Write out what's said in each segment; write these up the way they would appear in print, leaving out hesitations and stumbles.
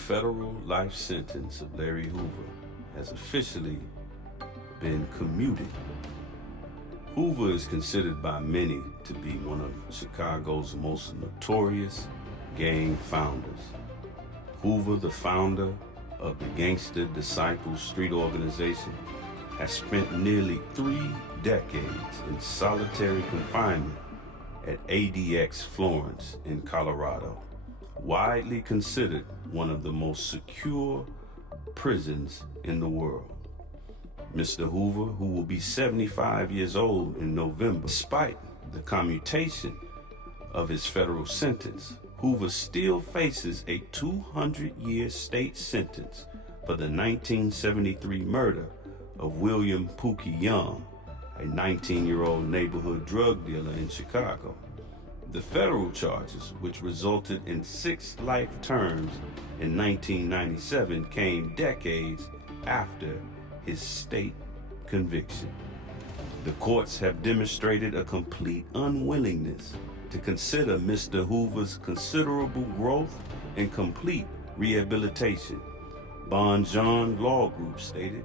federal life sentence of Larry Hoover has officially been commuted. Hoover is considered by many to be one of Chicago's most notorious gang founders. Hoover, the founder of the Gangster Disciples Street Organization, has spent nearly 3 decades in solitary confinement at ADX Florence in Colorado, widely considered one of the most secure prisons in the world. Mr. Hoover, who will be 75 years old in November, despite the commutation of his federal sentence, Hoover still faces a 200-year state sentence for the 1973 murder of William Pookie Young, a 19-year-old neighborhood drug dealer in Chicago. The federal charges, which resulted in 6 life terms in 1997, came decades after his state conviction. The courts have demonstrated a complete unwillingness to consider Mr. Hoover's considerable growth and complete rehabilitation. Bon John Law Group stated,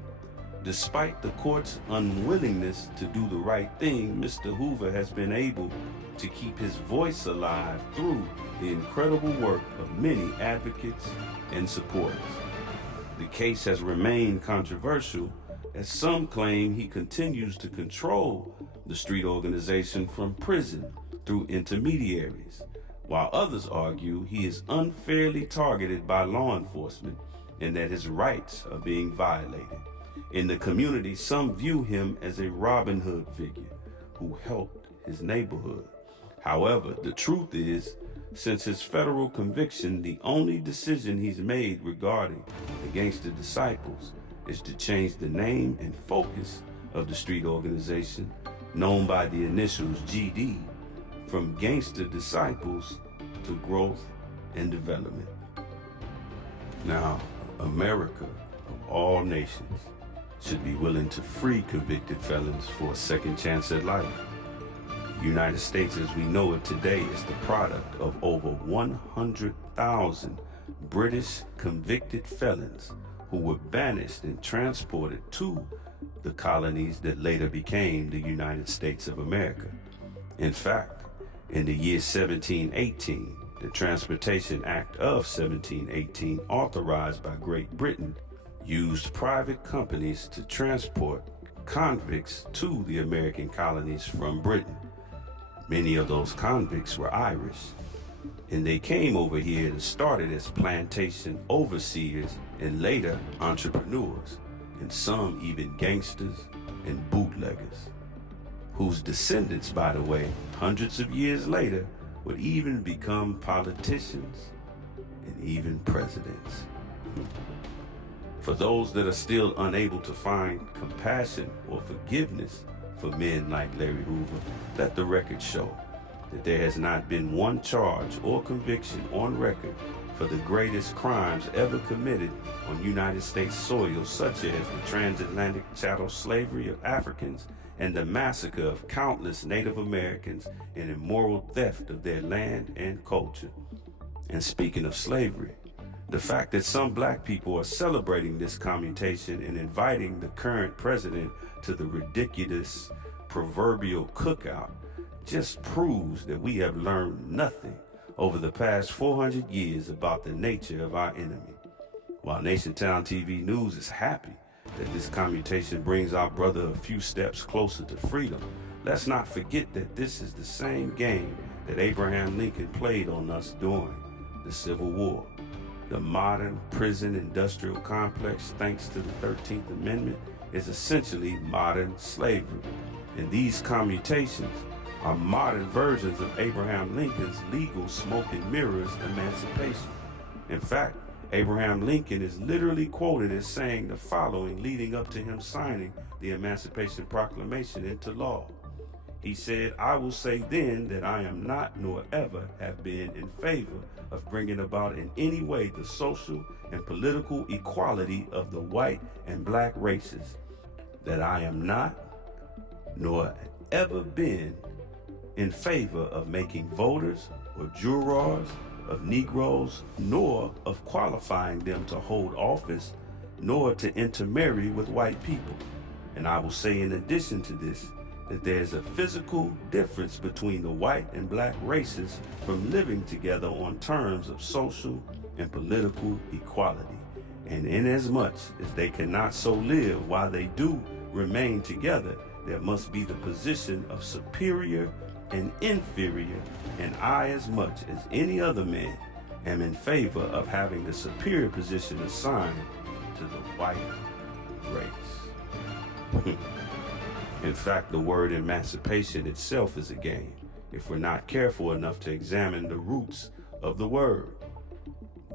despite the court's unwillingness to do the right thing, Mr. Hoover has been able to keep his voice alive through the incredible work of many advocates and supporters. The case has remained controversial as some claim he continues to control the street organization from prison through intermediaries, while others argue he is unfairly targeted by law enforcement and that his rights are being violated. In the community, some view him as a Robin Hood figure who helped his neighborhood. However, the truth is, since his federal conviction, the only decision he's made regarding the Gangster Disciples is to change the name and focus of the street organization, known by the initials GD, from Gangster Disciples to Growth and Development. Now, America, of all nations, should be willing to free convicted felons for a second chance at life. The United States as we know it today is the product of over 100,000 British convicted felons who were banished and transported to the colonies that later became the United States of America. In fact, in the year 1718, the Transportation Act of 1718, authorized by Great Britain, used private companies to transport convicts to the American colonies from Britain. Many of those convicts were Irish, and they came over here and started as plantation overseers and later entrepreneurs, and some even gangsters and bootleggers, whose descendants, by the way, hundreds of years later, would even become politicians and even presidents. For those that are still unable to find compassion or forgiveness for men like Larry Hoover, let the record show that there has not been one charge or conviction on record for the greatest crimes ever committed on United States soil, such as the transatlantic chattel slavery of Africans and the massacre of countless Native Americans and immoral theft of their land and culture. And speaking of slavery, the fact that some black people are celebrating this commutation and inviting the current president to the ridiculous proverbial cookout just proves that we have learned nothing over the past 400 years about the nature of our enemy. While NationTownTV News is happy that this commutation brings our brother a few steps closer to freedom, let's not forget that this is the same game that Abraham Lincoln played on us during the Civil War. The modern prison industrial complex, thanks to the 13th Amendment, is essentially modern slavery. And these commutations are modern versions of Abraham Lincoln's legal smoke and mirrors emancipation. In fact, Abraham Lincoln is literally quoted as saying the following leading up to him signing the Emancipation Proclamation into law. He said, "I will say then that I am not nor ever have been in favor of bringing about in any way the social and political equality of the white and black races, that I am not nor ever been in favor of making voters or jurors of Negroes, nor of qualifying them to hold office, nor to intermarry with white people. And I will say in addition to this, that there's a physical difference between the white and black races from living together on terms of social and political equality. And inasmuch as they cannot so live while they do remain together, there must be the position of superior and inferior, and I, as much as any other man, am in favor of having the superior position assigned to the white race. In fact, the word emancipation itself is a game, if we're not careful enough to examine the roots of the word.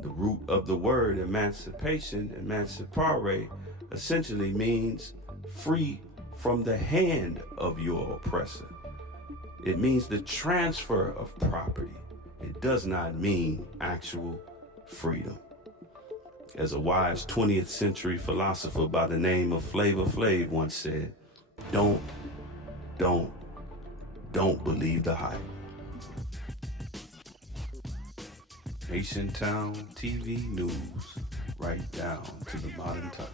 The root of the word emancipation, emancipare, essentially means free from the hand of your oppressor. It means the transfer of property. It does not mean actual freedom. As a wise 20th century philosopher by the name of Flavor Flav once said, don't believe the hype. NationTownTV News, right down to the modern touch.